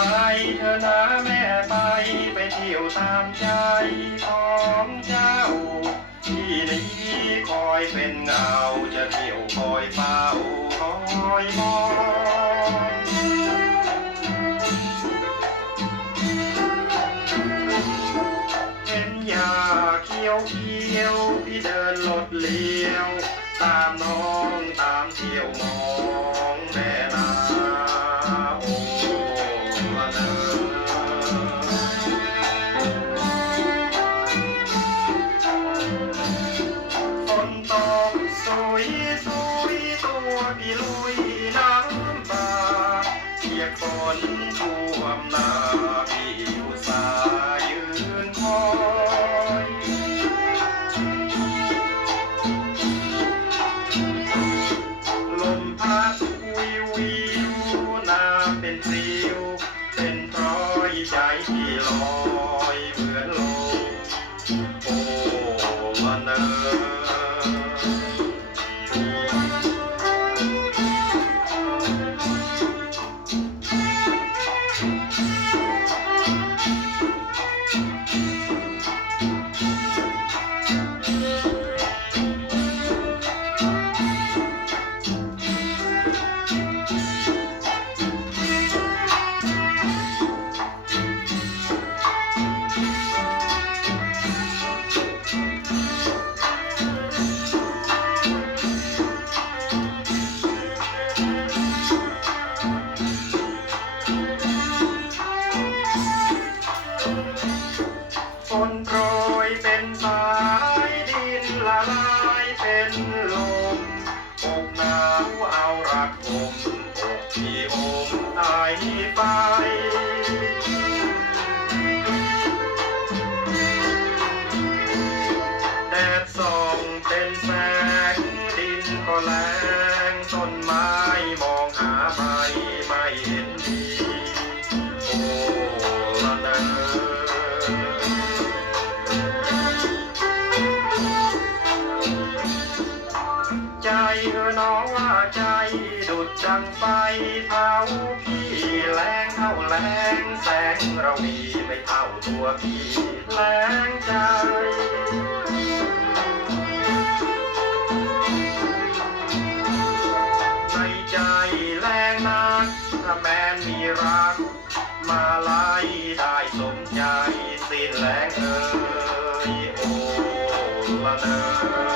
ไปเธอนะแม่ไปไปเที่ยวตามใจของเจ้า ที่ดีคอยเป็นเงาจะเที่ยวคอยเฝ้าคอยมองเห็นยาเขียวเขียวพี่เดินลดเลี้ยว ตามน้องตามเที่ยวมอง ฝนตกสุยสุยตัวพี่ลุยน้ำบาเปียกฝนท่วมหน้าพี่อุตส่าห์ยืนคอยลมพัด อยเหมือนลมโอ้ละเนอ เป็นลมอกหนาวเอารักผมอกที่อมตายไป เออน้องว่าใจดุดดังไฟเผาพี่แรงเท่าแรงแสงเรามีไม่เท่าตัวพี่แรงใจในใจแรงนักถ้าแมนมีรัก มาไล่ได้สมใจสิ้นแรงเอ่ยโอ้ละเนอ